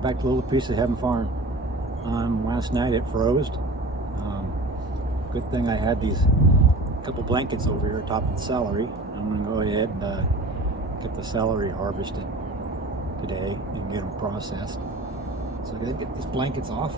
We're back to a little piece of heaven farm. Last night it froze. Good thing I had these couple blankets over here atop of the celery. I'm going to go ahead and get the celery harvested today and get them processed. So I'm going to get these blankets off.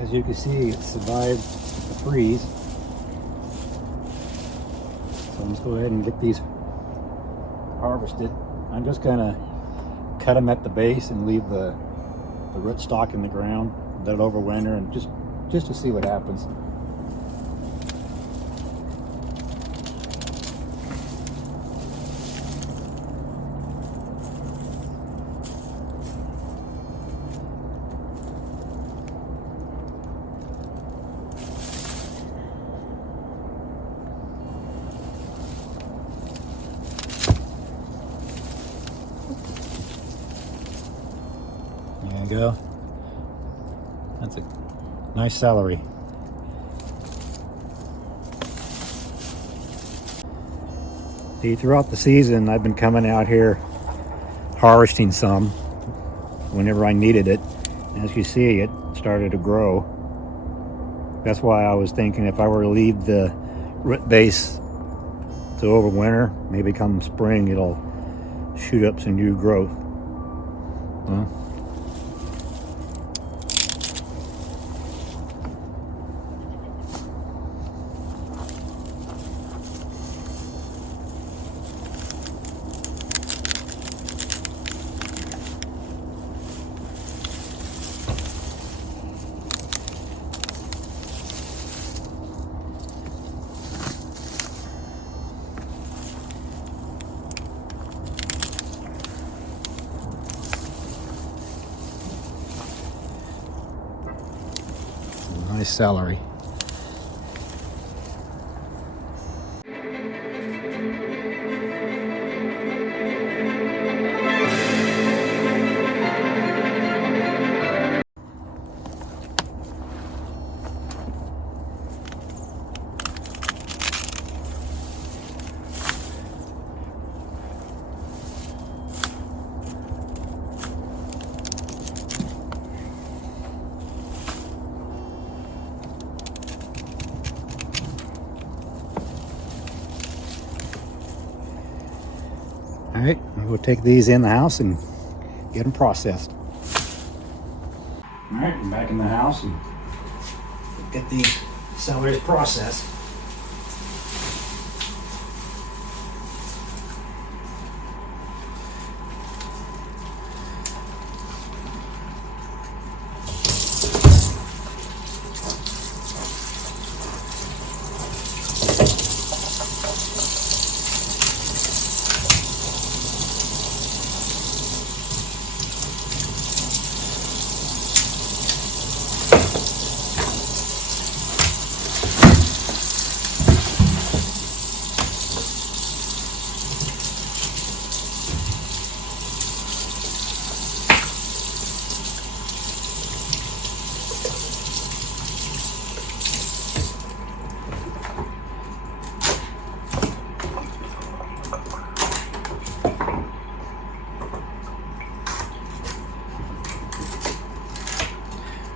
As you can see, it survived the freeze. So let's go ahead and get these harvested. I'm just gonna cut them at the base and leave the rootstock in the ground, let it overwinter, and just to see what happens. There you go. That's a nice celery. See, throughout the season, I've been coming out here harvesting some whenever I needed it. As you see, it started to grow. That's why I was thinking if I were to leave the root base to overwinter, maybe come spring, it'll shoot up some new growth. Well, nice celery. All right, we'll take these in the house and get them processed. All right, I'm back in the house and get these celeries processed.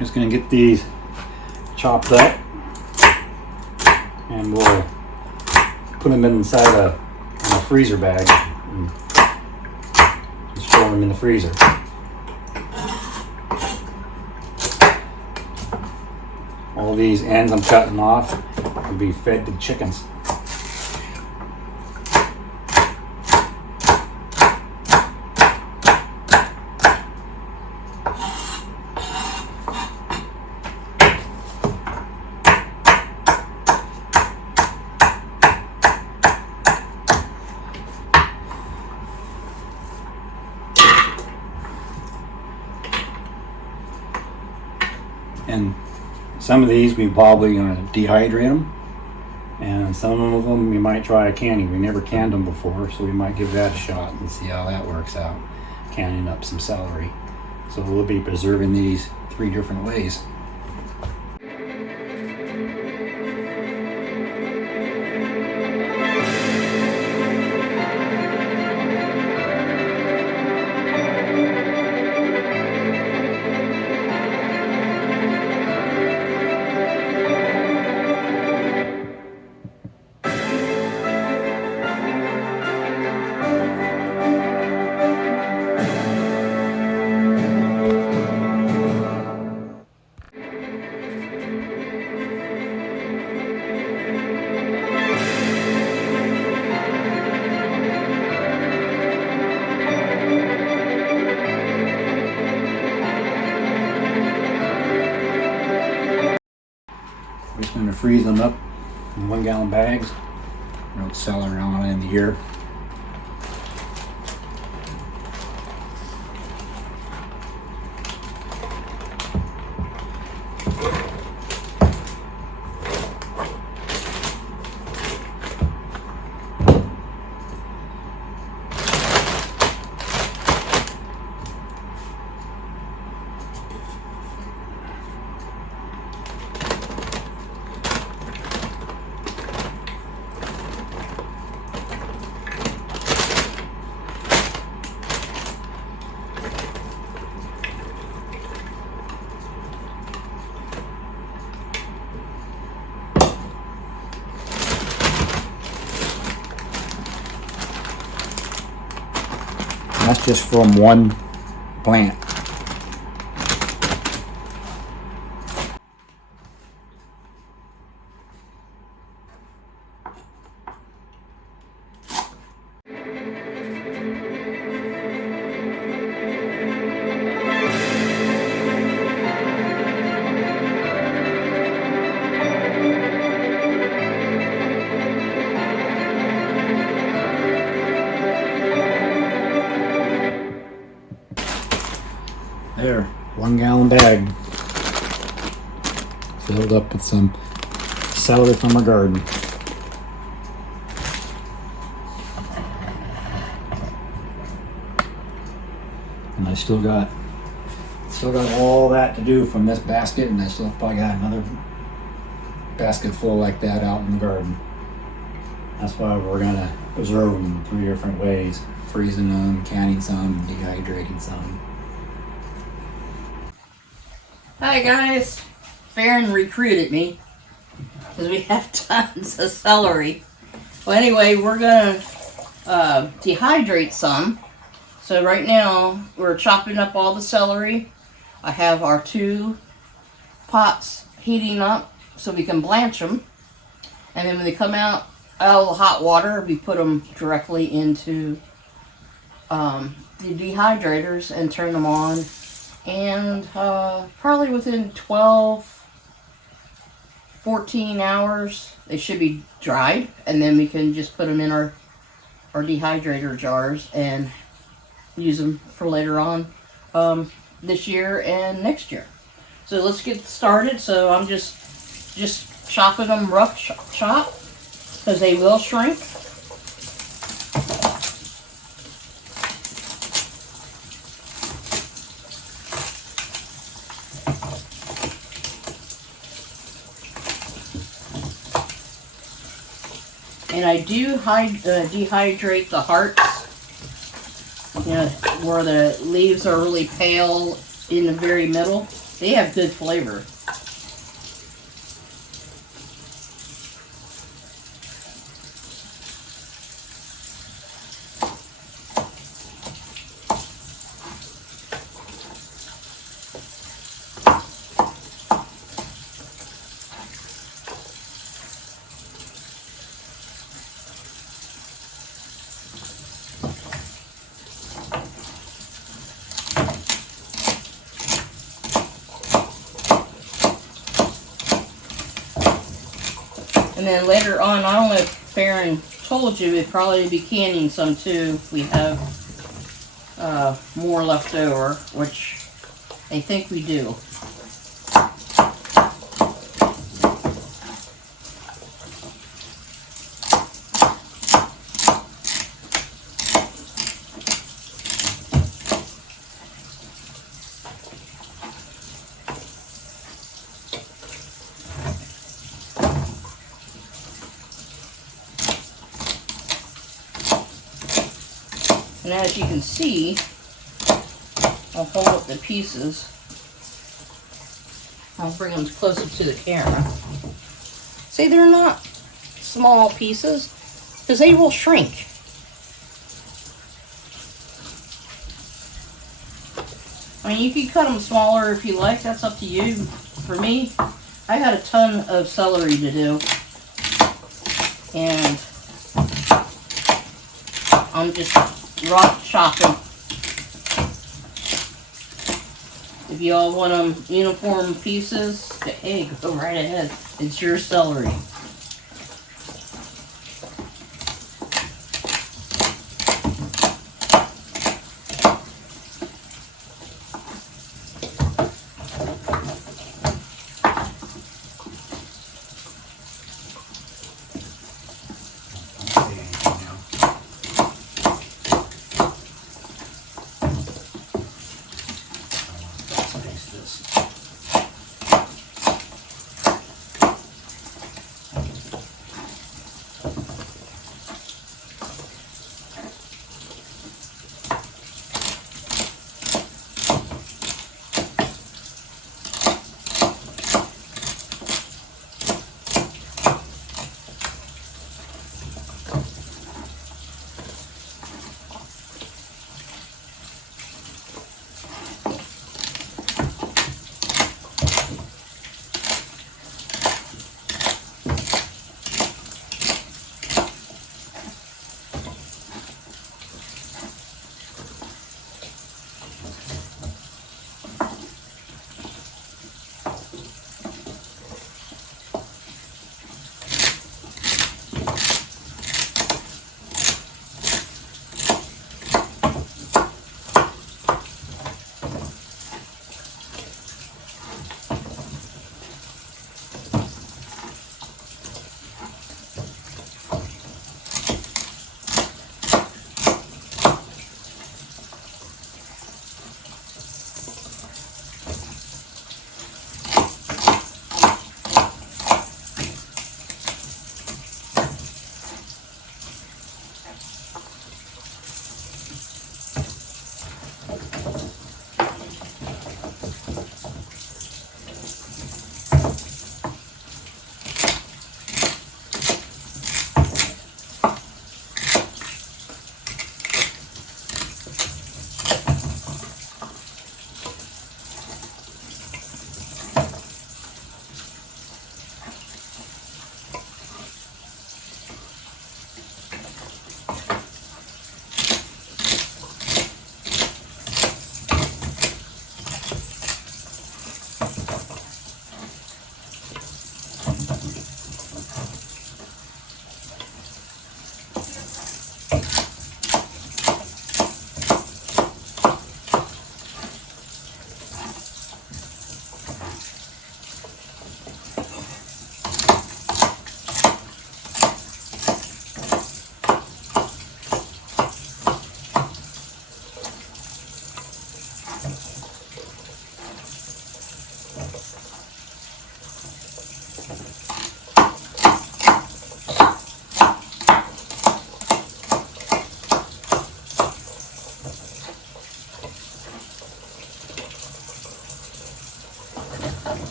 Just going to get these chopped up and we'll put them inside a freezer bag and store them in the freezer. All these ends I'm cutting off will be fed to the chickens. And some of these we probably going to dehydrate them, and some of them we might try a canning. We never canned them before, so we might give that a shot and see how that works out, canning up some celery. So we'll be preserving these 3 different ways. We're just going to freeze them up in 1 gallon bags. We don't sell around in the year. That's just from 1 plant. There, 1 gallon bag filled up with some celery from our garden. And I still got all that to do from this basket, and I still probably got another basket full like that out in the garden. That's why we're gonna preserve them in 3 different ways: freezing them, canning some, dehydrating some. Hi guys, Farron recruited me because we have tons of celery. Well, anyway, we're gonna dehydrate some. So right now we're chopping up all the celery. I have our 2 pots heating up so we can blanch them, and then when they come out of the hot water, we put them directly into the dehydrators and turn them on. And probably within 12-14 hours they should be dried, and then we can just put them in our dehydrator jars and use them for later on this year and next year. So let's get started. So I'm just chopping them rough chop because they will shrink. And I do dehydrate the hearts, where the leaves are really pale in the very middle. They have good flavor. And then later on, I don't know if Farron told you, we'd probably be canning some too if we have more left over, which I think we do. And as you can see, I'll hold up the pieces. I'll bring them closer to the camera. See, they're not small pieces because they will shrink. I mean, you can cut them smaller if you like. That's up to you. For me, I got a ton of celery to do. And I'm just rough chopping. If you all want them uniform pieces, hey, go right ahead. It's your celery.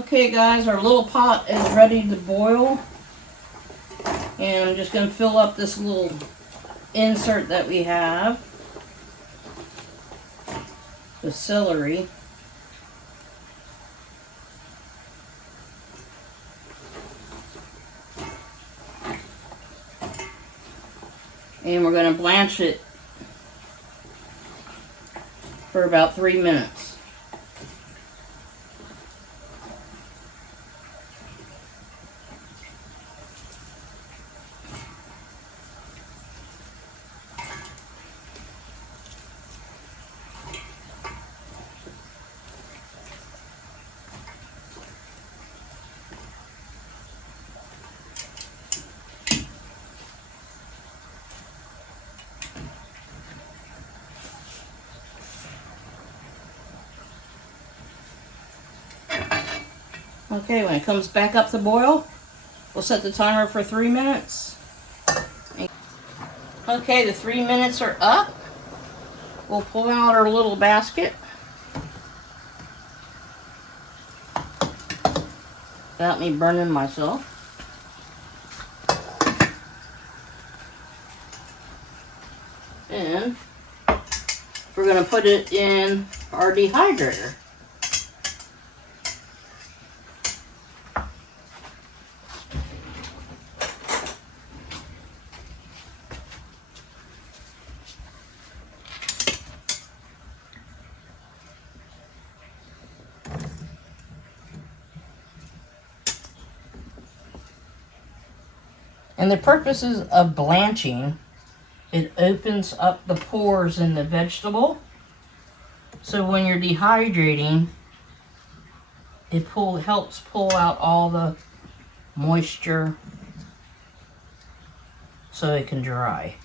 Okay guys, our little pot is ready to boil. And I'm just going to fill up this little insert that we have with celery. And we're going to blanch it for about 3 minutes. Okay, when it comes back up to boil, we'll set the timer for 3 minutes. Okay, the 3 minutes are up. We'll pull out our little basket. Without me burning myself. And we're going to put it in our dehydrator. And the purposes of blanching, it opens up the pores in the vegetable. So when you're dehydrating, it helps pull out all the moisture so it can dry.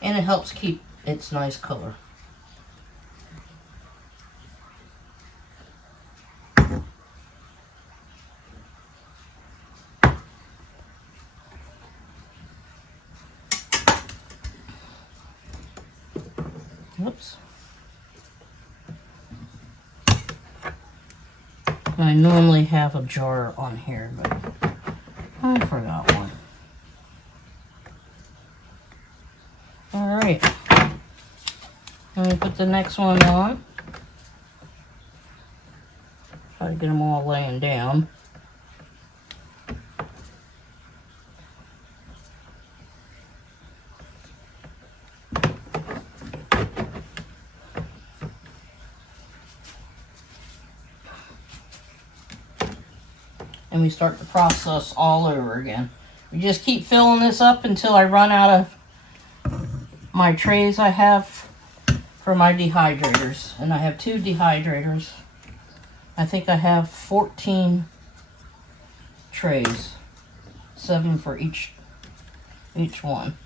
And it helps keep its nice color. Whoops. I normally have a jar on here, but I forgot one. Alright. Let me put the next one on. Try to get them all laying down. And we start the process all over again. We just keep filling this up until I run out of my trays I have for my dehydrators. And I have 2 dehydrators. I think I have 14 trays. 7 for each one.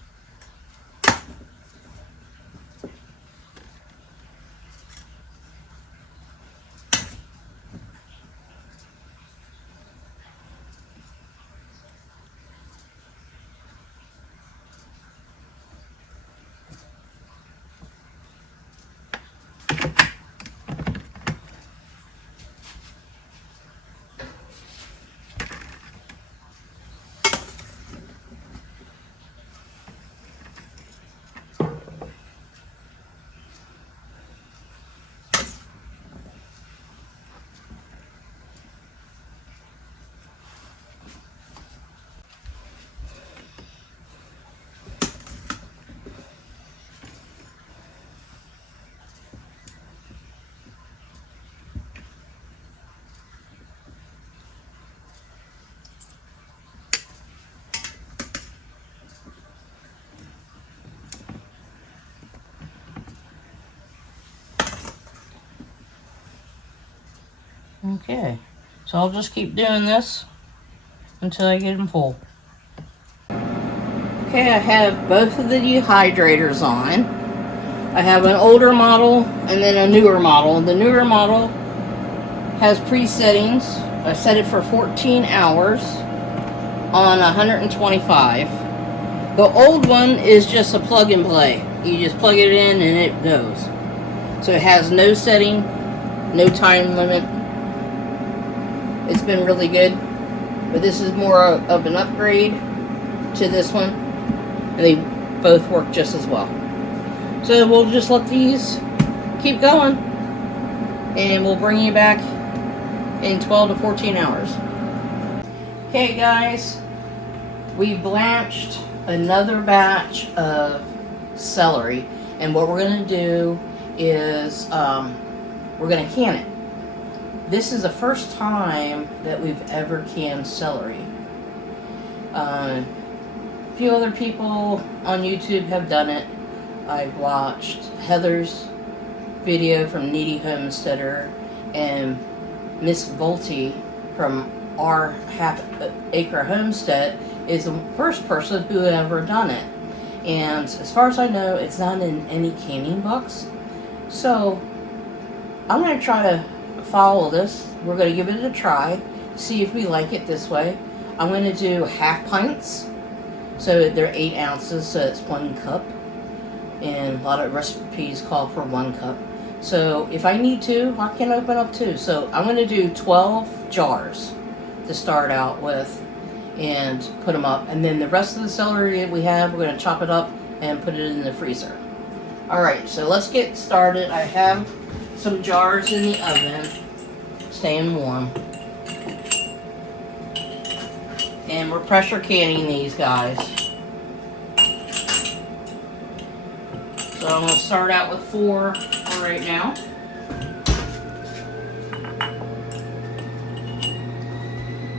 Okay, so I'll just keep doing this until I get them full. Okay, I have both of the dehydrators on. I have an older model and then a newer model. The newer model has pre-settings. I set it for 14 hours on 125. The old one is just a plug and play. You just plug it in and it goes. So it has no setting no time limit. It's been really good, but this is more of an upgrade to this one, and they both work just as well. So we'll just let these keep going, and we'll bring you back in 12 to 14 hours. Okay guys, we blanched another batch of celery, and what we're going to do is we're going to can it. This is the first time that we've ever canned celery. A few other people on YouTube have done it. I've watched Heather's video from Needy Homesteader, and Miss Volty from our half-acre homestead is the first person who ever done it. And as far as I know, it's not in any canning books. So I'm going to try to follow this. We're going to give it a try, see if we like it this way. I'm going to do half pints, so they're 8 ounces, so it's 1 cup. And a lot of recipes call for 1 cup. So if I need to, I can open up 2. So I'm going to do 12 jars to start out with and put them up. And then the rest of the celery that we have, we're going to chop it up and put it in the freezer. Alright, so let's get started. I have some jars in the oven, staying warm. And we're pressure canning these guys. So I'm going to start out with 4 for right now.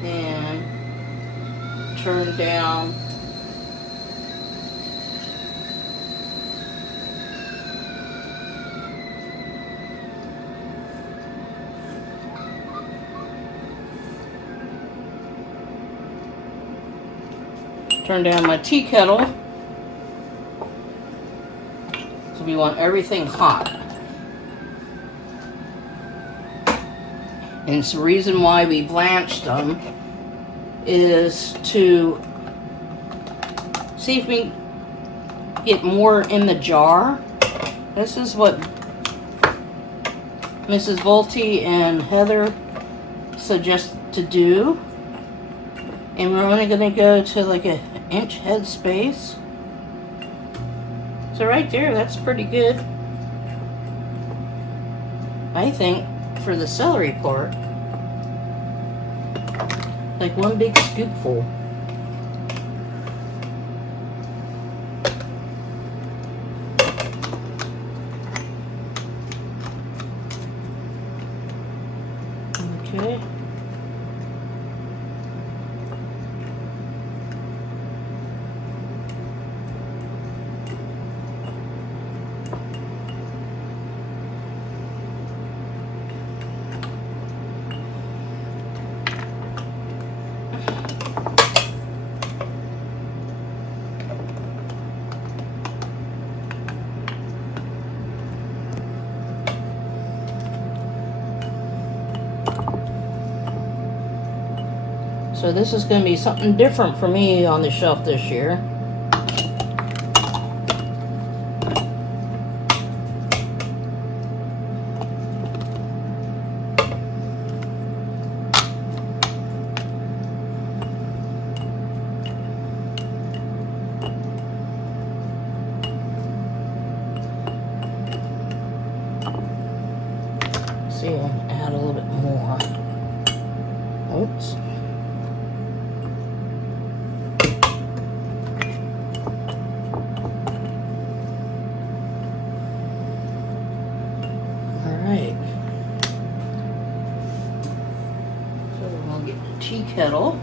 And turn down my tea kettle. So we want everything hot. And it's the reason why we blanched them is to see if we get more in the jar. This is what Mrs. Volty and Heather suggest to do. And we're only going to go to like an inch head space. So right there, that's pretty good, I think, for the celery part. Like 1 big scoopful. Okay. So this is going to be something different for me on the shelf this year. See, I'll add a little bit more. Oops. Tea kettle.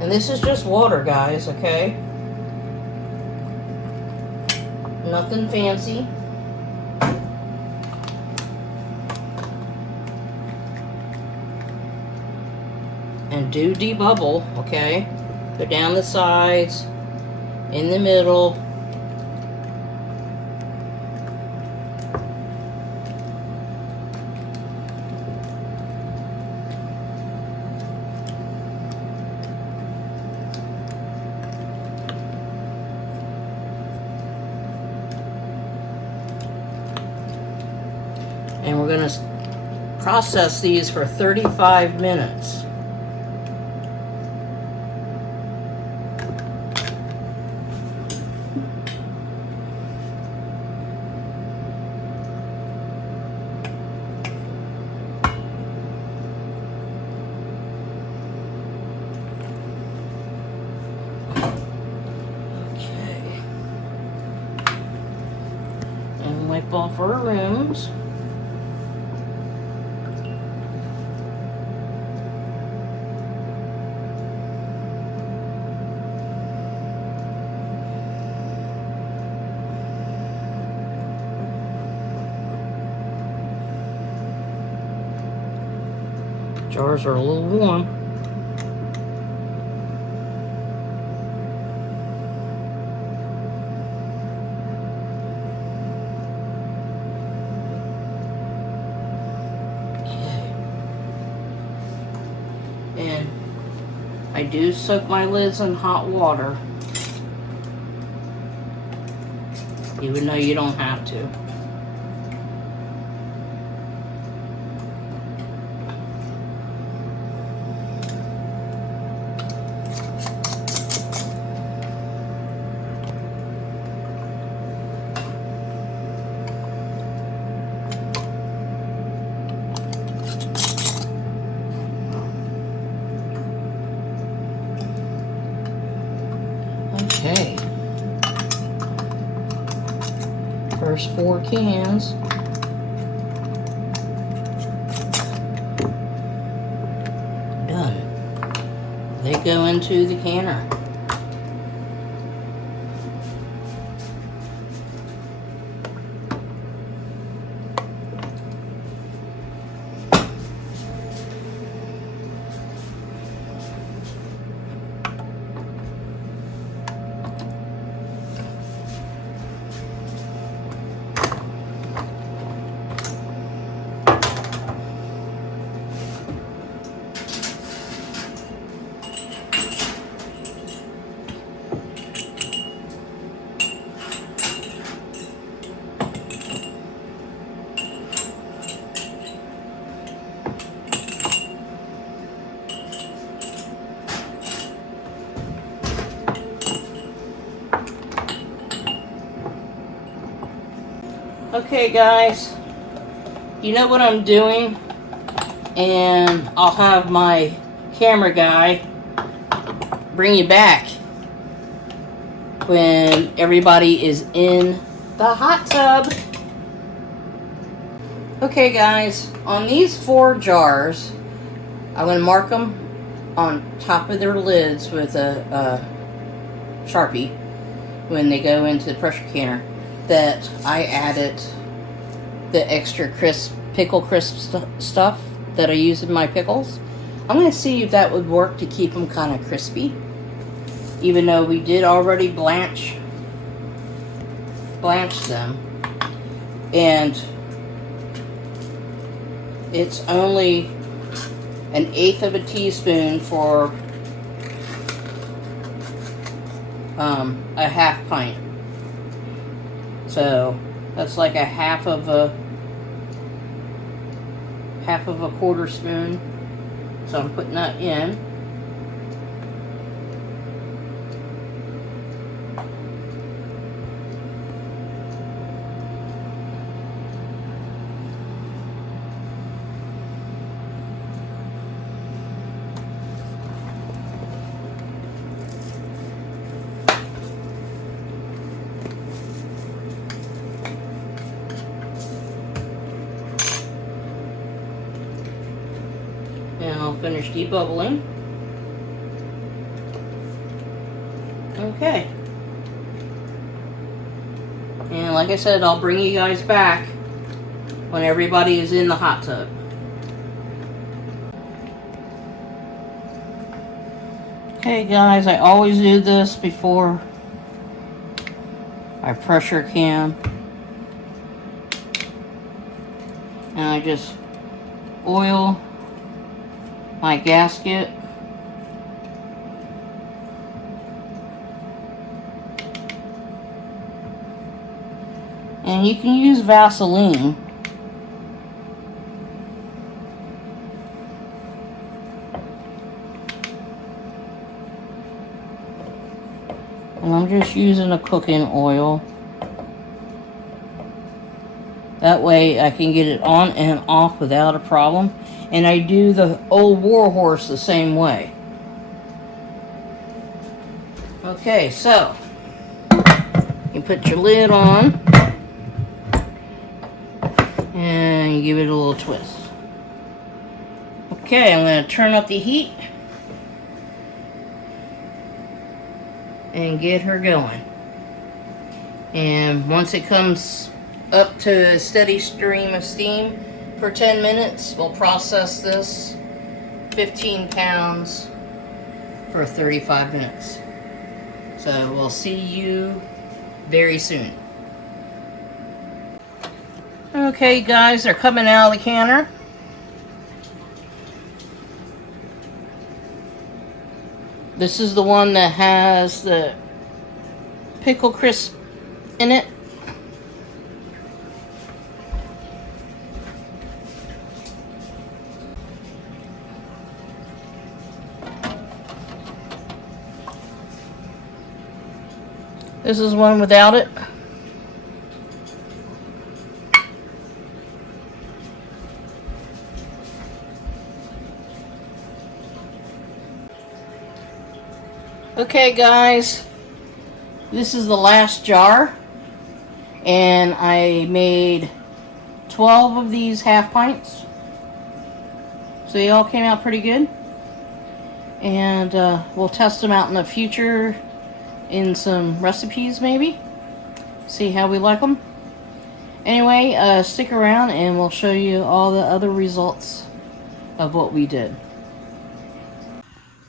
And this is just water, guys, okay? Nothing fancy. And do debubble, okay? Go down the sides, in the middle. we're going to process these for 35 minutes. Okay. And wipe off our rims. Jars are a little warm. Okay. And I do soak my lids in hot water, even though you don't have to. Okay. First 4 cans. Done. They go into the canner. Okay guys, you know what I'm doing, and I'll have my camera guy bring you back when everybody is in the hot tub. Okay guys, on these 4 jars, I'm going to mark them on top of their lids with a Sharpie when they go into the pressure canner, that I added the extra crisp, pickle crisp stuff that I use in my pickles. I'm going to see if that would work to keep them kind of crispy, even though we did already blanch them. And it's only 1/8 of a teaspoon for a half pint. So that's like a half of a quarter spoon. So I'm putting that in. And I'll finish debubbling. Okay. And like I said, I'll bring you guys back when everybody is in the hot tub. Okay guys, I always do this before I pressure can. And I just oil my gasket. And you can use Vaseline And I'm just using a cooking oil. That way I can get it on and off without a problem. And I do the old war horse the same way. Okay, so you put your lid on and you give it a little twist. Okay, I'm going to turn up the heat and get her going. And once it comes up to a steady stream of steam for 10 minutes, we'll process this 15 pounds for 35 minutes. So we'll see you very soon. Okay guys, they're coming out of the canner. This is the one that has the pickle crisp in it. This is one without it. Okay guys, this is the last jar, and I made 12 of these half pints, so they all came out pretty good, and we'll test them out in the future in some recipes, maybe see how we like them. Anyway, stick around and we'll show you all the other results of what we did.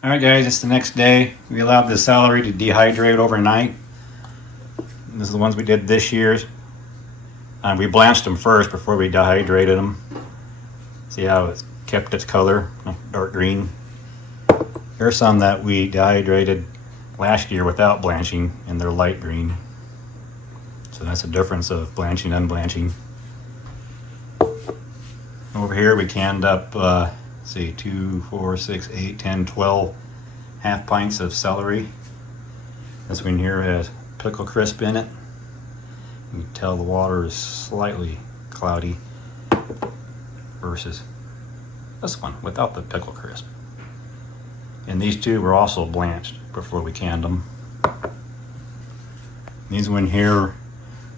Alright guys, it's the next day. We allowed the celery to dehydrate overnight. This is the ones we did this year. We blanched them first before we dehydrated them. See how it's kept its color, dark green. Here's some that we dehydrated last year without blanching, and they're light green. So that's the difference of blanching and unblanching. Over here we canned up see, 2, 4, 6, 8, 10, 12 half pints of celery. This one here has pickle crisp in it. You can tell the water is slightly cloudy versus this one without the pickle crisp. And these two were also blanched before we canned them. These one here,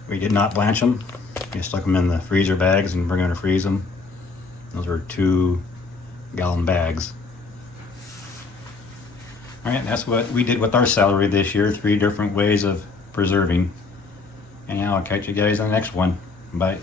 we did not blanch them. We stuck them in the freezer bags and we're going to freeze them. Those are 2-gallon bags. Alright, that's what we did with our celery this year. 3 different ways of preserving. Anyhow, I'll catch you guys on the next one. Bye.